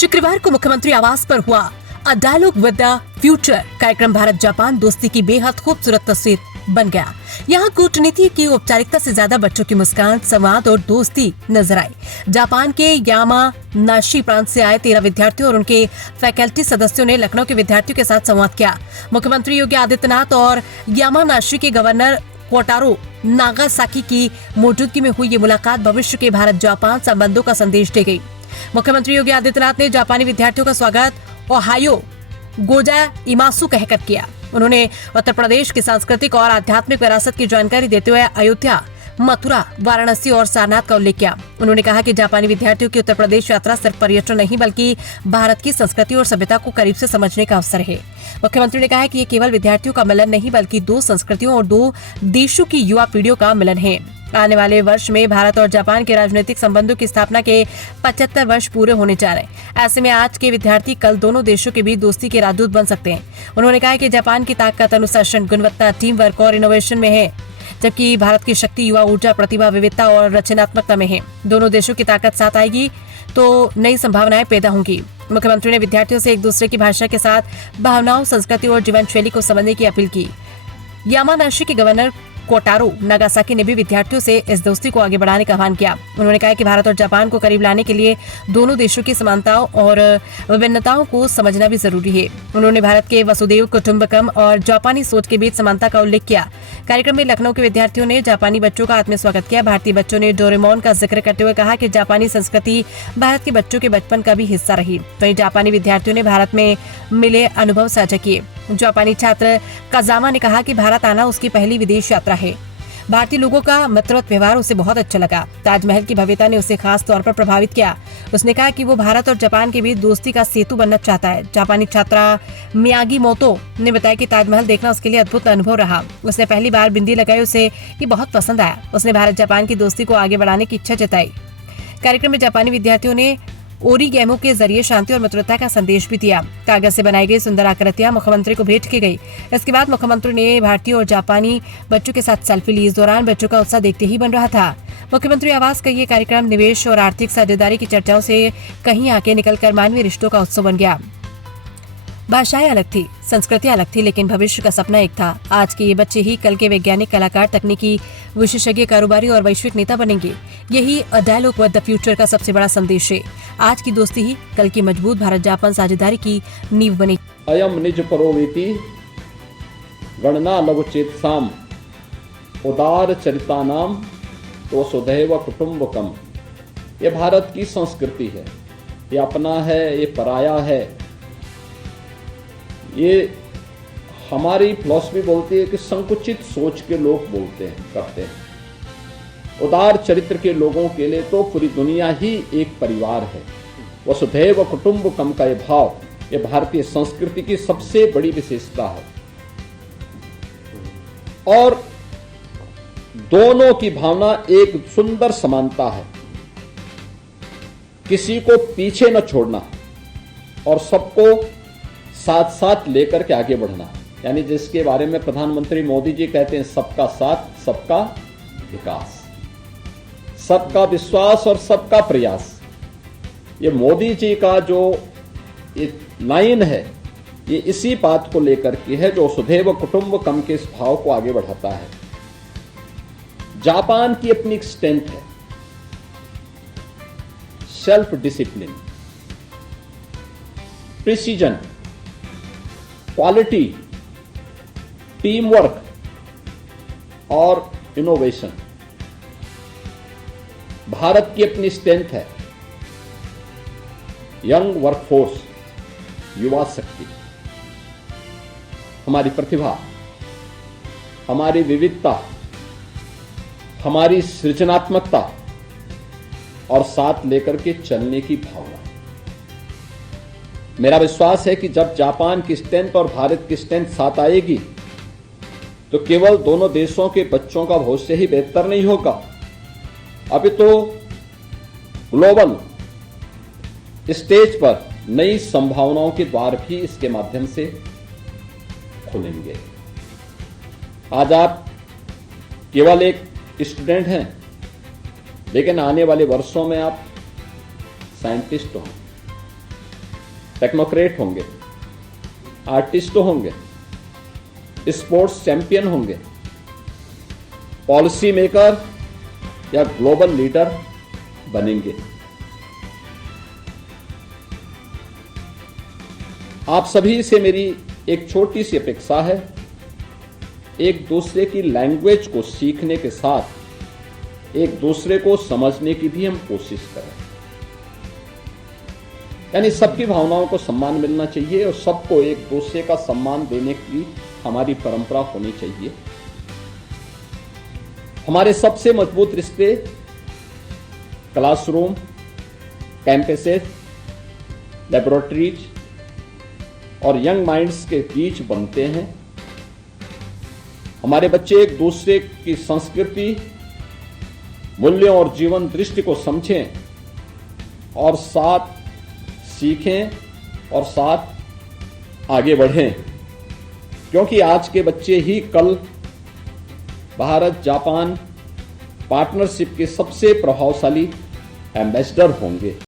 शुक्रवार को मुख्यमंत्री आवास पर हुआ a dialogue with the future कार्यक्रम भारत जापान दोस्ती की बेहद खूबसूरत तस्वीर बन गया। यहाँ कूटनीति की औपचारिकता से ज्यादा बच्चों की मुस्कान, संवाद और दोस्ती नजर आई। जापान के यामानाशी प्रांत से आए 13 विद्यार्थियों और उनके फैकल्टी सदस्यों ने लखनऊ के विद्यार्थियों के साथ संवाद किया। मुख्यमंत्री योगी आदित्यनाथ और यामानाशी के गवर्नर कोटारो नागासाकी की मौजूदगी में हुई ये मुलाकात भविष्य के भारत जापान संबंधों का संदेश दे गई। मुख्यमंत्री योगी आदित्यनाथ ने जापानी विद्यार्थियों का स्वागत ओहायो गोजा इमासु कहकर किया। उन्होंने उत्तर प्रदेश की सांस्कृतिक और आध्यात्मिक विरासत की जानकारी देते हुए अयोध्या, मथुरा, वाराणसी और सारनाथ का उल्लेख किया। उन्होंने कहा कि जापानी विद्यार्थियों की उत्तर प्रदेश यात्रा सिर्फ पर्यटन नहीं बल्कि भारत की संस्कृति और सभ्यता को करीब से समझने का अवसर है। मुख्यमंत्री ने कहा कि ये केवल विद्यार्थियों का मिलन नहीं बल्कि दो संस्कृतियों और दो देशों की युवा पीढ़ियों का मिलन है। आने वाले वर्ष में भारत और जापान के राजनीतिक संबंधों की स्थापना के 75 वर्ष पूरे होने जा रहे हैं। ऐसे में आज के विद्यार्थी कल दोनों देशों के बीच दोस्ती के राजदूत बन सकते हैं। उन्होंने कहा कि जापान की ताकत अनुशासन, गुणवत्ता, टीम वर्क और इनोवेशन में है, जबकि भारत की शक्ति युवा ऊर्जा, प्रतिभा, विविधता और रचनात्मकता में है। दोनों देशों की ताकत साथ आएगी तो नई संभावनाएं पैदा होंगी। मुख्यमंत्री ने विद्यार्थियों से एक दूसरे की भाषा के साथ भावनाओं, संस्कृति और जीवन शैली को समझने की अपील की। यामानाशी के गवर्नर कोटारो नागासाकी ने भी विद्यार्थियों से इस दोस्ती को आगे बढ़ाने का आह्वान किया। उन्होंने कहा कि भारत और जापान को करीब लाने के लिए दोनों देशों की समानताओं और विभिन्नताओं को समझना भी जरूरी है। उन्होंने भारत के वसुदेव कुटुंबकम और जापानी सोच के बीच समानता का उल्लेख किया। कार्यक्रम में लखनऊ के विद्यार्थियों ने जापानी बच्चों का आत्मीय स्वागत किया। भारतीय बच्चों ने डोरेमोन का जिक्र करते हुए कहा कि जापानी संस्कृति भारत के बच्चों के बचपन का भी हिस्सा रही। वहीं जापानी विद्यार्थियों ने भारत में मिले अनुभव साझा किए। जापानी छात्र काजामा ने कहा कि भारत आना उसकी पहली विदेश यात्रा है। भारतीय लोगों का मित्रवत व्यवहार उसे बहुत अच्छा लगा। ताजमहल की भव्यता ने उसे खास तौर पर प्रभावित किया। उसने कहा कि वो भारत और जापान के बीच दोस्ती का सेतु बनना चाहता है। जापानी छात्रा मियागी मोतो ने बताया कि ताजमहल देखना उसके लिए अद्भुत अनुभव रहा। उसने पहली बार बिंदी लगाई, उसे ये बहुत पसंद आया। उसने भारत जापान की दोस्ती को आगे बढ़ाने की इच्छा जताई। कार्यक्रम में जापानी विद्यार्थियों ने ओरिगैमो के जरिए शांति और मित्रता का संदेश भी दिया। कागज से बनाई गई सुंदर आकृतियां मुख्यमंत्री को भेंट की गई। इसके बाद मुख्यमंत्री ने भारतीय और जापानी बच्चों के साथ सेल्फी ली। इस दौरान बच्चों का उत्साह देखते ही बन रहा था। मुख्यमंत्री आवास का ये कार्यक्रम निवेश और आर्थिक साझेदारी की चर्चाओं से कहीं आके निकलकर मानवीय रिश्तों का उत्सव बन गया। भाषाएं अलग थी, संस्कृतियां अलग थी, लेकिन भविष्य का सपना एक था। आज के ये बच्चे ही कल के वैज्ञानिक, कलाकार, तकनीकी विशेषज्ञ, कारोबारी और वैश्विक नेता बनेंगे। यही a dialogue with the future का सबसे बड़ा संदेश है। आज की दोस्ती ही कल की मजबूत भारत जापान साझेदारी की नींव बनेगी। अयम निज परोवेति गणना लघुचेतसाम उदार चरितानाम तो सुदैव कुटुंबकम। ये भारत की संस्कृति है, ये अपना है, ये पराया है। ये हमारी फिलॉसफी बोलती है कि संकुचित सोच के लोग बोलते हैं, करते हैं। उदार चरित्र के लोगों के लिए तो पूरी दुनिया ही एक परिवार है। वसुधैव कुटुंबकम का ये भाव, ये भारतीय संस्कृति की सबसे बड़ी विशेषता है। और दोनों की भावना एक सुंदर समानता है। किसी को पीछे न छोड़ना और सबको साथ साथ लेकर के आगे बढ़ना, यानी जिसके बारे में प्रधानमंत्री मोदी जी कहते हैं, सबका साथ, सबका विकास, सबका विश्वास और सबका प्रयास। ये मोदी जी का जो ये लाइन है, ये इसी बात को लेकर के है, जो वसुधैव कुटुंबकम के इस भाव को आगे बढ़ाता है। जापान की अपनी एक स्ट्रेंथ है, self discipline, precision, quality, team work और इनोवेशन। भारत की अपनी स्ट्रेंथ है यंग वर्कफोर्स, युवा शक्ति, हमारी प्रतिभा, हमारी विविधता, हमारी सृजनात्मकता और साथ लेकर के चलने की भावना। मेरा विश्वास है कि जब जापान की स्ट्रेंथ और भारत की स्ट्रेंथ साथ आएगी तो केवल दोनों देशों के बच्चों का भविष्य ही बेहतर नहीं होगा, अभी तो ग्लोबल स्टेज पर नई संभावनाओं के द्वार भी इसके माध्यम से खुलेंगे। आज आप केवल एक स्टूडेंट हैं, लेकिन आने वाले वर्षों में आप साइंटिस्ट हों, टेक्नोक्रेट होंगे, आर्टिस्ट होंगे, स्पोर्ट्स चैंपियन होंगे, पॉलिसी मेकर या ग्लोबल लीडर बनेंगे। आप सभी से मेरी एक छोटी सी अपेक्षा है, एक दूसरे की लैंग्वेज को सीखने के साथ एक दूसरे को समझने की भी हम कोशिश करें। यानी सबकी भावनाओं को सम्मान मिलना चाहिए और सबको एक दूसरे का सम्मान देने की हमारी परंपरा होनी चाहिए। हमारे सबसे मजबूत रिश्ते क्लासरूम, कैंपसेस, लेबोरेटरीज और यंग माइंड्स के बीच बनते हैं। हमारे बच्चे एक दूसरे की संस्कृति, मूल्यों और जीवन दृष्टि को समझें और साथ सीखें और साथ आगे बढ़ें, क्योंकि आज के बच्चे ही कल भारत जापान पार्टनरशिप के सबसे प्रभावशाली एम्बेसडर होंगे।